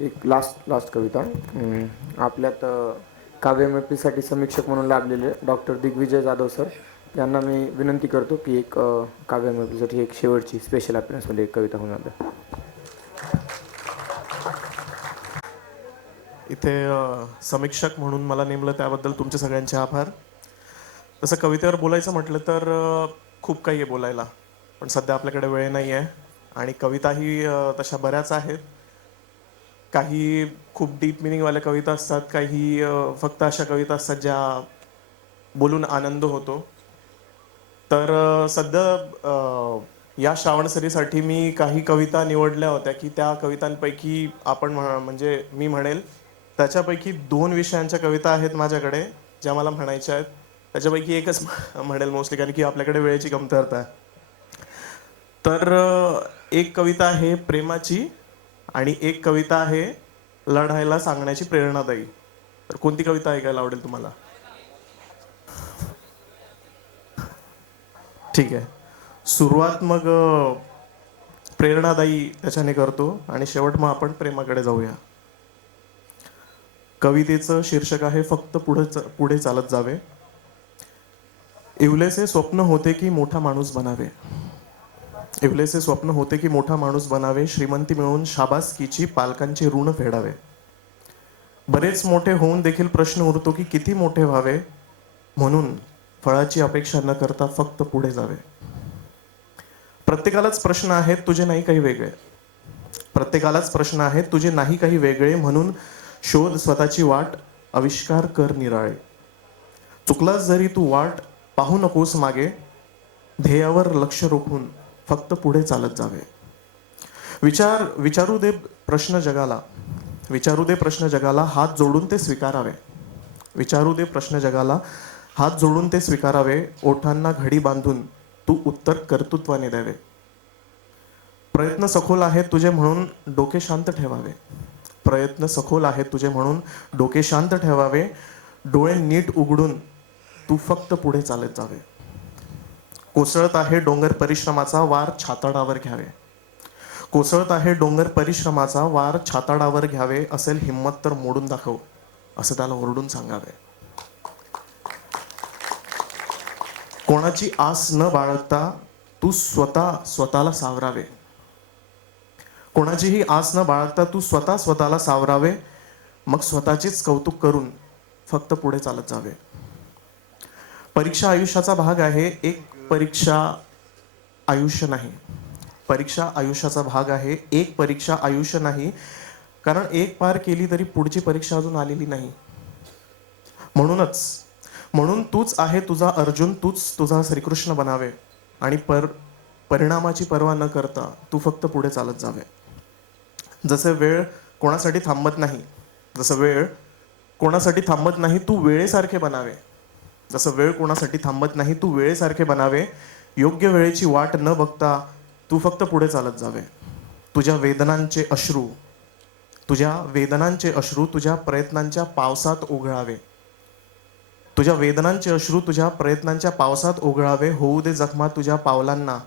एक लास्ट कविता. आपल्यात काव्यमैफीसाठी समीक्षक म्हणून लाभलेले डॉक्टर दिग्विजय जाधव सर यांना मी विनंती करतो की एक काव्यमैफीसाठी एक शेवटची स्पेशल अपीयरन्समध्ये एक कविता होणार आहे. इथे समीक्षक म्हणून मला नेमलं त्याबद्दल तुमचे सगळ्यांचे आभार. तसं कवितेवर बोलायचं म्हटलं तर खूप काही आहे बोलायला, पण सध्या आपल्याकडे वेळ नाही आहे. आणि कविताही तशा बऱ्याच आहेत. काही खूप डीप मिनिंगवाल्या कविता असतात, काही फक्त अशा कविता असतात ज्या बोलून आनंद होतो. तर सध्या या श्रावणसरीसाठी मी काही कविता निवडल्या होत्या की त्या कवितांपैकी आपण म्हणजे मी म्हणेल त्याच्यापैकी 2 विषयांच्या कविता आहेत माझ्याकडे ज्या मला म्हणायच्या आहेत. त्याच्यापैकी एकच म्हणेल मोस्टली, कारण की आपल्याकडे वेळेची कमतरता आहे. तर एक कविता आहे प्रेमाची आणि एक कविता आहे लढायला सांगण्याची प्रेरणादायी. तर कोणती कविता ऐकायला आवडेल तुम्हाला? ठीक आहे, सुरुवात मग प्रेरणादायी त्याच्याने करतो आणि शेवट मग आपण प्रेमाकडे जाऊया. कवितेचं शीर्षक आहे फक्त पुढे चालत जावे. इवलेसे स्वप्न होते की मोठा माणूस बनावे. इवलेसे स्वप्न होते की मोठा माणूस बनावे. श्रीमंती मिळून शाबासकीची पालकांचे ऋण फेडावे. बरेच मोठे होऊन देखील प्रश्न उरतो की किती मोठे व्हावे. म्हणून फळाची अपेक्षा न करता फक्त पुढे जावे. प्रत्येकालाच प्रश्न आहेत तुझे नाही काही वेगळे. प्रत्येकालाच प्रश्न आहेत तुझे नाही काही वेगळे. म्हणून शोध स्वतःची वाट, आविष्कार कर निराळे. चुकलास जरी तू वाट, पाहू नकोस मागे. ध्येयावर लक्ष रोखून फक्त पुढे चालत जावे. विचारू दे प्रश्न जगाला. विचारू दे प्रश्न जगाला, हात जोडून ते स्वीकारावे. विचारू दे प्रश्न जगाला, हात जोडून ते स्वीकारावे. ओठांना घडी बांधून तू उत्तर कर्तृत्वाने द्यावे. प्रयत्न सखोल आहेत तुझे म्हणून डोके शांत ठेवावे. प्रयत्न सखोल आहेत तुझे म्हणून डोके शांत ठेवावे. डोळे नीट उघडून तू फक्त पुढे चालत जावे. कोसळत आहे डोंगर परिश्रमाचा, वार छाताडावर घ्यावे. कोसळत आहे डोंगर परिश्रमाचा, वार छाताडावर घ्यावे. असेल हिम्मत तर मोडून दाखव, असं त्याला ओरडून सांगावे. कोणाची आस न बाळगता तू स्वतःला सावरावे. कोणाचीही आस न बाळगता तू स्वतःला सावरावे. मग स्वतःचेच कौतुक करून फक्त पुढे चालत जावे. परीक्षा आयुष्याचा भाग आहे, एक परीक्षा आयुष्य नाही. परीक्षा आयुष्याचा भाग आहे, एक परीक्षा आयुष्य नाही. कारण एक पार केली तरी पुढची परीक्षा अजून आलेली नाही. म्हणून तूच आहे तुझा अर्जुन, तूच तुझा श्रीकृष्ण बनावे. आणि परिणामाची पर्वा न करता तू फक्त पुढे चालत जावे. जसे वेळ कोणासाठी थांबत नाही, जसं वेळ कोणासाठी थांबत नाही, तू वेळेसारखे बनावे. जसं वेळ कोणासाठी थांबत नाही, तू वेळेसारखे बनावे. योग्य वेळेची वाट न बघता तू फक्त पुढे चालत जावे. तुझ्या वेदनांचे अश्रू तुझ्या प्रयत्नांच्या पावसात ओघळावे. तुझ्या वेदनांचे अश्रू तुझ्या प्रयत्नांच्या पावसात ओघळावे. होऊ दे जखमा तुझ्या पावलांना,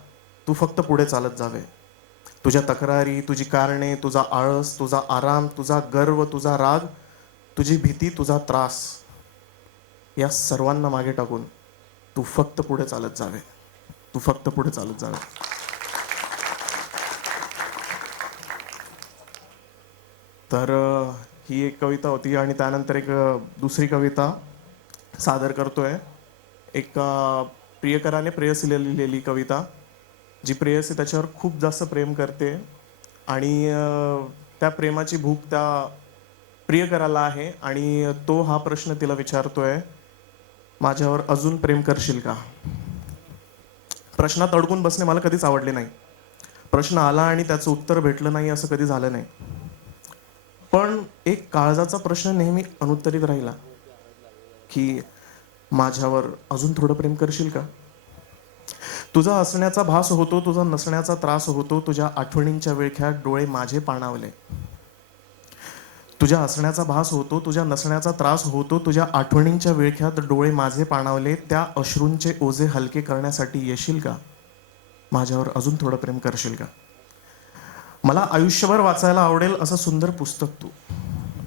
तू फक्त पुढे चालत जावे. तुझ्या तक्रारी, तुझी कारणे, तुझा आळस, तुझा आराम, तुझा गर्व, तुझा राग, तुझी भीती, तुझा त्रास, या सर्वांना मागे टाकून तू फक्त पुढे चालत जावे. तू फक्त पुढे चालत जावे. तर ही एक कविता होती. आणि त्यानंतर एक दुसरी कविता सादर करतोय. एक प्रियकराने प्रेयसीला लिहिलेली कविता, जी प्रेयसी त्याच्यावर खूप जास्त प्रेम करते आणि त्या प्रेमाची भूक त्या प्रियकराला आहे. आणि तो हा प्रश्न तिला विचारतोय, माझ्यावर अजून प्रेम करशील का? प्रश्नात अडकून बसणे मला कधीच आवडले नाही. प्रश्न आला आणि त्याचं उत्तर भेटलं नाही असं कधी झालं नाही. पण एक काळजाचा प्रश्न नेहमी अनुत्तरित राहिला की माझ्यावर अजून थोडं प्रेम करशील का? तुझा असण्याचा भास होतो, तुझा नसण्याचा त्रास होतो. तुझ्या आठवणींच्या विळख्यात डोळे माझे पाणावले. तुझ्या असण्याचा भास होतो, तुझ्या नसण्याचा त्रास होतो. तुझ्या आठवणींच्या विळख्यात डोळे माझे पाणावले. त्या अश्रूंचे ओझे हलके करण्यासाठी येशील का? माझ्यावर अजून थोडं प्रेम करशील का? मला आयुष्यभर वाचायला आवडेल असं सुंदर पुस्तक तू.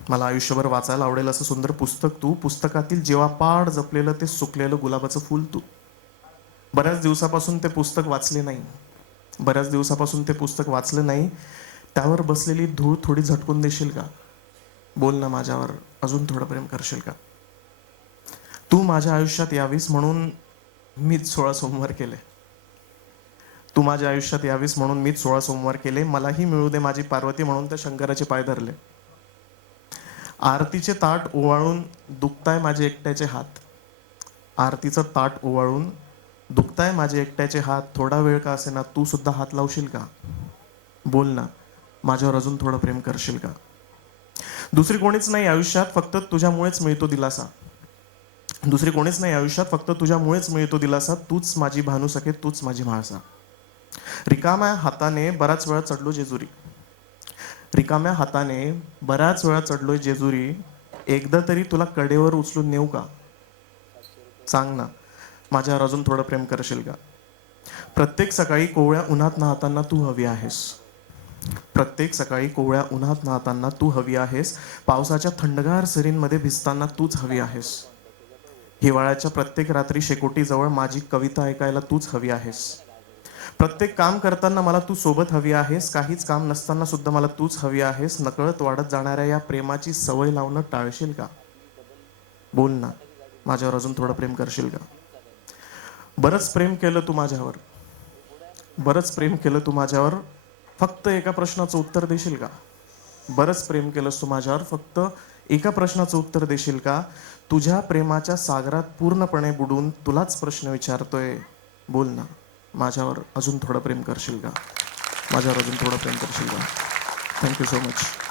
मला आयुष्यभर वाचायला आवडेल असं सुंदर पुस्तक तू. पुस्तकातील जेव्हापाड जपलेलं ते सुकलेलं गुलाबाचं फूल तू. बऱ्याच दिवसापासून ते पुस्तक वाचले नाही. बऱ्याच दिवसापासून ते पुस्तक वाचलं नाही. त्यावर बसलेली धूळ थोडी झटकून देशील का? बोल ना, माझ्यावर अजून थोडं प्रेम करशील का? तू माझ्या आयुष्यात यावीस म्हणून मीच 16 सोमवार केले. तू माझ्या आयुष्यात यावीस म्हणून मीच 16 सोमवार केले. मलाही मिळू दे माझी पार्वती म्हणून त्या शंकराचे पाय धरले. आरतीचे ताट ओवाळून दुखताय माझे एकट्याचे हात. आरतीचं ताट ओवाळून दुखताय माझे एकट्याचे हात. थोडा वेळ का असेना तू सुद्धा हात लावशील का? बोल ना, माझ्यावर अजून थोडं प्रेम करशील का? दुसरी कोणीच नाही आयुष्यात, फक्त तुझ्यामुळेच मिळतो दिलासा. दुसरी कोणीच नाही आयुष्यात, फक्त तुझ्यामुळेच मिळतो दिलासा. तूच माझी भानुसखे, तूच माझी म्हाळसा. रिकाम्या हाताने बराच वेळा चढलो जेजुरी. रिकाम्या हाताने बऱ्याच वेळा चढलोय जेजुरी. एकदा तरी तुला कडेवर उचलून नेऊ का? सांग ना, माझ्यावर अजून थोडं प्रेम करशील का? प्रत्येक सकाळी कोवळ्या उन्हात नाहताना तू हवी आहेस. प्रत्येक सकाळी कोवळ्या उन्हात नाहताना तू हवी आहेस. पावसाच्या थंडगार सरींमध्ये भिजताना तूच हवी आहेस. हिवाळ्याच्या प्रत्येक रात्री शेकोटीजवळ माझी कविता ऐकायला तूच हवी आहेस. प्रत्येक काम करताना मला तू सोबत हवी आहेस. काहीच काम नसताना सुद्धा मला तूच हवी आहेस. नकळत वाढत जाणाऱ्या या प्रेमाची सवय लावणं टाळशील का? बोल ना, माझ्यावर अजून थोडं प्रेम करशील का? बरंच प्रेम केलं तू माझ्यावर. बरंच प्रेम केलं तू माझ्यावर. फक्त एका प्रश्नाचं उत्तर देशील का? बरंच प्रेम केलंस तू माझ्यावर. फक्त एका प्रश्नाचं उत्तर देशील का? तुझ्या प्रेमाच्या सागरात पूर्णपणे बुडून तुलाच प्रश्न विचारतोय. बोल ना, माझ्यावर अजून थोडं प्रेम करशील का? माझ्यावर अजून थोडं प्रेम करशील का? Thank you so much.